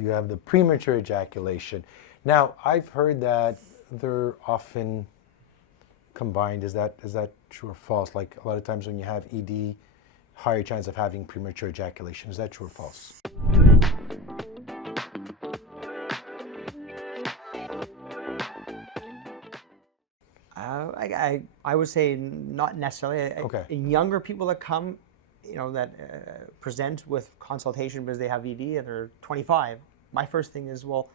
you have the premature ejaculation. Now, I've heard that they're often combined. Is that true or false? Like a lot of times when you have ED, higher chance of having premature ejaculation. Is that true or false? I would say not necessarily. Okay. In younger people that come, that present with consultation because they have ED and they're 25, my first thing is, well,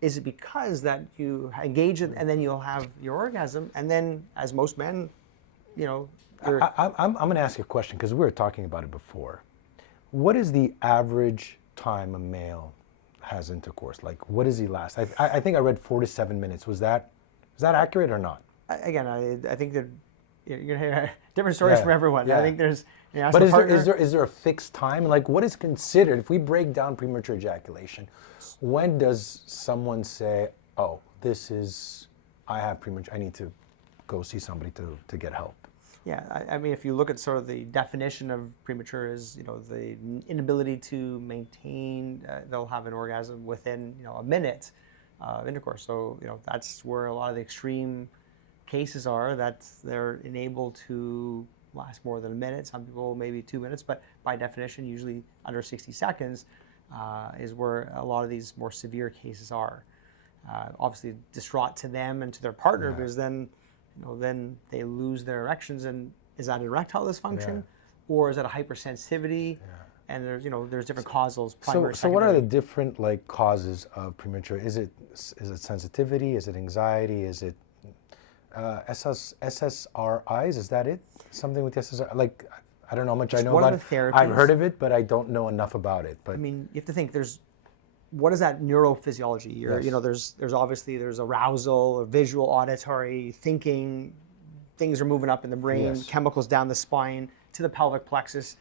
is it because that you engage in, and then you'll have your orgasm, and then, as most men, I'm going to ask you a question because we were talking about it before. What is the average time a male has intercourse? Like, what does he last? I think I read 4 to 7 minutes. Is that accurate or not? Again, I think that you're going to hear different stories from everyone. Yeah. I think there's. But is there a fixed time? Like, what is considered, if we break down premature ejaculation, when does someone say, oh, I have premature, I need to go see somebody to get help? Yeah, I mean, if you look at sort of the definition of premature is, the inability to maintain, they'll have an orgasm within, a minute of intercourse. So, that's where a lot of the extreme cases are, that they're unable to last more than a minute. Some people maybe 2 minutes, but by definition, usually under 60 seconds is where a lot of these more severe cases are. Obviously distraught to them and to their partner, because then they lose their erections. And is that erectile dysfunction, or is that a hypersensitivity? And there's different causals. Primary, so what are the different causes of premature? Is it sensitivity? Is it anxiety? Is it SSRIs? Is that it? Something with SSRI? Like, I don't know how much I know one about of the therapies. I've heard of it, but I don't know enough about it. But I mean, you have to think. What is that neurophysiology? There's obviously arousal, or visual, auditory, thinking. Things are moving up in the brain. Chemicals down the spine to the pelvic plexus.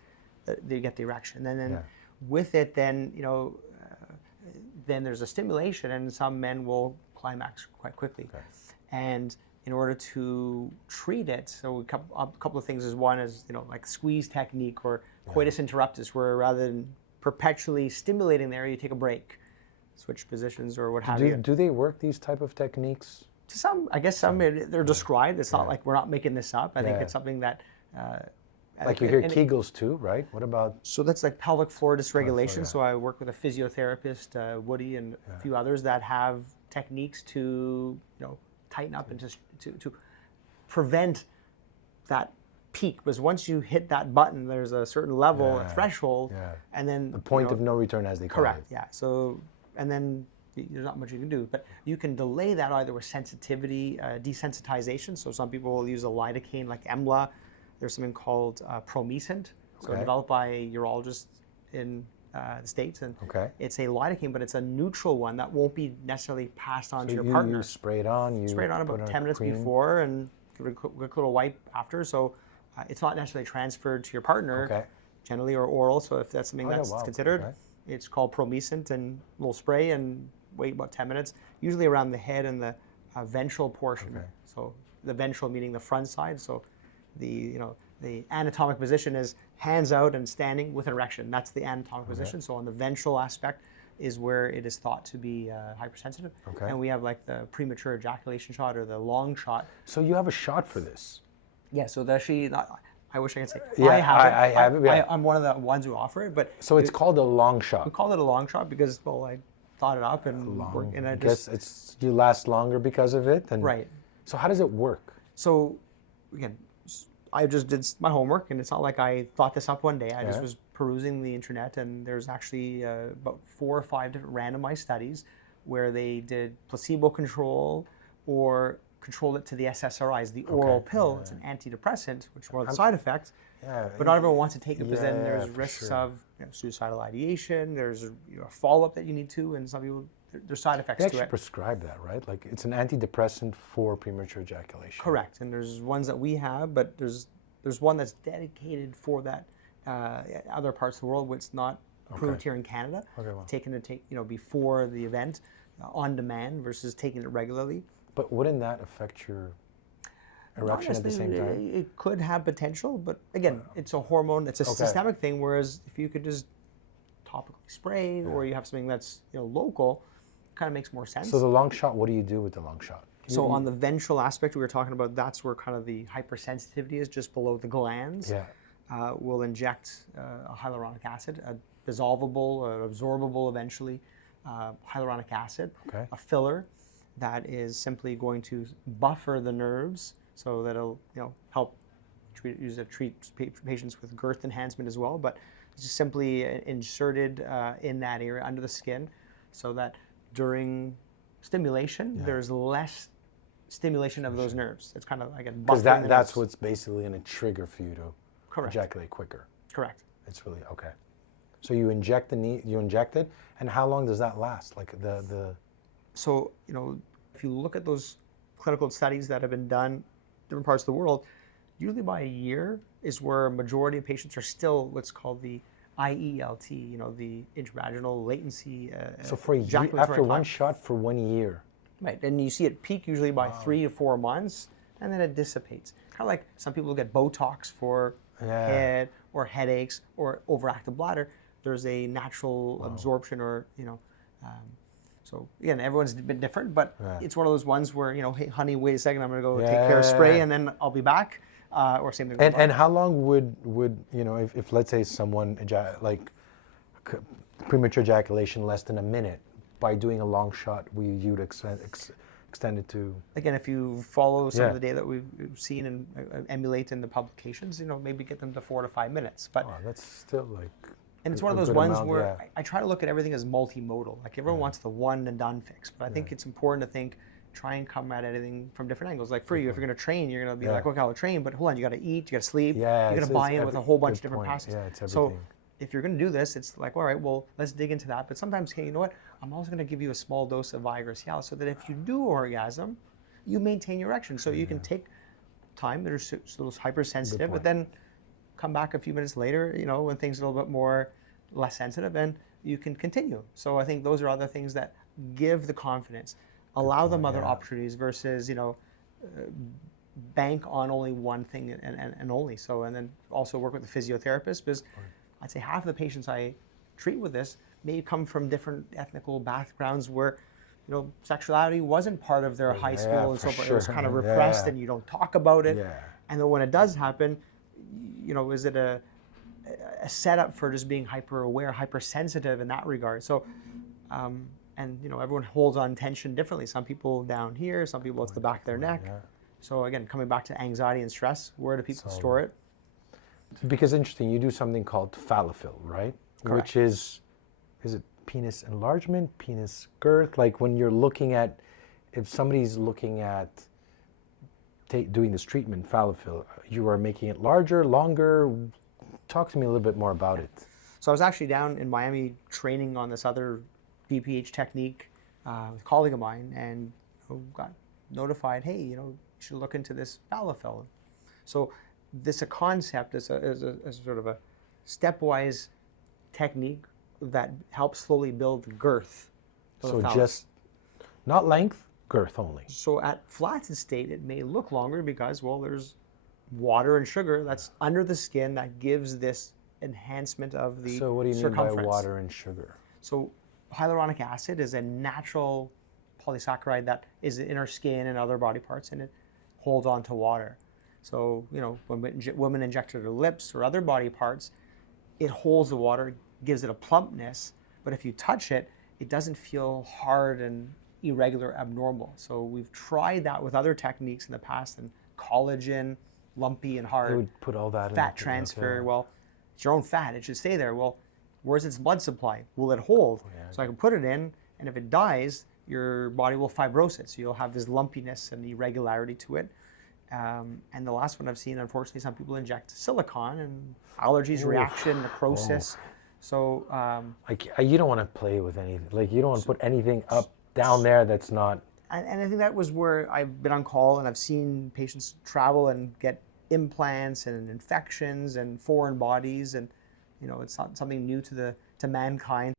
You get the erection, and then with it, then there's a stimulation, and some men will climax quite quickly. Okay. And in order to treat it, so a couple of things is, one is, like squeeze technique or coitus interruptus, where rather than perpetually stimulating there, you take a break, switch positions or what have you. Do they work, these type of techniques? To some, I guess they're described. It's not like we're not making this up. I think it's something that... like you hear Kegels too, right? What about... So that's like pelvic floor dysregulation. So I work with a physiotherapist, Woody, and a few others that have techniques to, tighten up and to prevent that peak. Because once you hit that button, there's a certain level, a threshold, and then the point of no return, as they call it. Correct. Yeah. So, and then there's not much you can do, but you can delay that either with sensitivity, desensitization. So some people will use a lidocaine like EMLA. There's something called Promescent, developed by a urologist in the States, and it's a lidocaine, but it's a neutral one that won't be necessarily passed on to your partner. You spray it on. Spray it on about 10 minutes before, and give it a quick little wipe after. So it's not necessarily transferred to your partner, generally, or oral. So if that's something that's considered, it's called Promescent, and we'll spray and wait about 10 minutes, usually around the head and the ventral portion. So the ventral meaning the front side. So the anatomic position is hands out and standing with an erection. That's the anatomic position. So on the ventral aspect is where it is thought to be hypersensitive. And we have like the premature ejaculation shot or the long shot. So you have a shot for this? Yeah. So actually, I wish I could say I have it. I'm one of the ones who offer it, but so it's called a long shot. We called it a long shot because I thought it up and I guess you last longer because of it. Right. So how does it work? So again, I just did my homework, and it's not like I thought this up one day. I just was perusing the internet, and there's actually about 4 or 5 different randomized studies where they did placebo control or controlled it to the SSRIs, the oral pill. It's an antidepressant, which one of the side effects. But not everyone wants to take it because then there's risks of suicidal ideation. There's a follow-up that you need to, and some people, there's side effects to it. They actually prescribe that, right? Like it's an antidepressant for premature ejaculation. Correct, and there's ones that we have, but there's one that's dedicated for that other parts of the world, which is not approved here in Canada. Taken to take before the event, on demand versus taking it regularly. But wouldn't that affect your erection at the same time? It could have potential, but again, it's a hormone. It's a systemic thing. Whereas if you could just topically sprayed, or you have something that's local, kind of makes more sense. So the long shot, what do you do with the long shot? So on the ventral aspect we were talking about, that's where kind of the hypersensitivity is, just below the glands. Yeah. We'll inject a hyaluronic acid, a dissolvable, absorbable eventually, hyaluronic acid, a filler that is simply going to buffer the nerves, so that it'll help use to treat patients with girth enhancement as well. But it's just simply inserted in that area under the skin, so that during stimulation there's less stimulation of those nerves. It's kind of like because that's what's basically going to trigger for you to ejaculate quicker. Correct. It's really okay. So you inject you inject it, and how long does that last? Like the. So if you look at those clinical studies that have been done, different parts of the world, usually by a year is where a majority of patients are still what's called the IELT, the intravaginal latency. So for after one shot for 1 year. Right, and you see it peak usually by 3 to 4 months, and then it dissipates. Kind of like some people get Botox for head or headaches or overactive bladder. There's a natural absorption, or so again, everyone's a bit different, but it's one of those ones where hey, honey, wait a second, I'm going to go take care of spray, and then I'll be back. Or same thing. And how long would if let's say someone premature ejaculation less than a minute, by doing a long shot, you'd extend it to? Again, if you follow some of the data that we've seen and emulate in the publications, maybe get them to 4 to 5 minutes. But that's still like. And it's one of those ones where I try to look at everything as multimodal. Like everyone wants the one and done fix, but I think it's important to try and come at anything from different angles. Like for you, if you're going to train, you're going to be like, okay, I'll train, but hold on, you got to eat, you got to sleep, you're going to buy in with a whole bunch of different processes. Yeah, it's everything. So if you're going to do this, it's like, all right, well, let's dig into that. But sometimes, hey, you know what? I'm also going to give you a small dose of Viagra Cialis, so that if you do orgasm, you maintain your erection. So you can take time that are those hypersensitive, but then come back a few minutes later, when things are a little bit more less sensitive, and you can continue. So I think those are other things that give the confidence, allow them other opportunities versus bank on only one thing and only. So, and then also work with the physiotherapist, because I'd say half of the patients I treat with this may come from different ethnical backgrounds where sexuality wasn't part of their high school and so forth. It was kind of repressed, and you don't talk about it. And then when it does happen, is it a setup for just being hyper aware, hypersensitive in that regard? So, and everyone holds on tension differently. Some people down here, some people it's the back of their neck. So again, coming back to anxiety and stress, where do people store it? Because interesting, you do something called fallofill, right? Correct. Which is it penis enlargement, penis girth? Like when you're looking at, if somebody's looking at doing this treatment, fallofill, you are making it larger, longer. Talk to me a little bit more about it. So I was actually down in Miami training on this other BPH technique with a colleague of mine, and got notified, hey, you should look into this fallofill. So this a concept is a sort of a stepwise technique that helps slowly build girth. So just not length, girth only. So at flaccid state, it may look longer because, well, there's water and sugar that's under the skin that gives this enhancement of the circumference. So what do you mean by water and sugar? So hyaluronic acid is a natural polysaccharide that is in our skin and other body parts, and it holds on to water. So, when women inject their lips or other body parts, it holds the water, gives it a plumpness, but if you touch it, it doesn't feel hard and irregular, abnormal. So we've tried that with other techniques in the past, and collagen, lumpy and hard. They would put all that fat transfer. Well, it's your own fat. It should stay there. Well, where's its blood supply? Will it hold? So I can put it in, and if it dies, your body will fibrose it. So you'll have this lumpiness and irregularity to it. And the last one I've seen, unfortunately, some people inject silicone, and allergies, reaction, necrosis. So you don't want to play with anything. Like you don't want to put anything down there that's not. And I think that was where I've been on call, and I've seen patients travel and get implants and infections and foreign bodies, and it's not something new to mankind.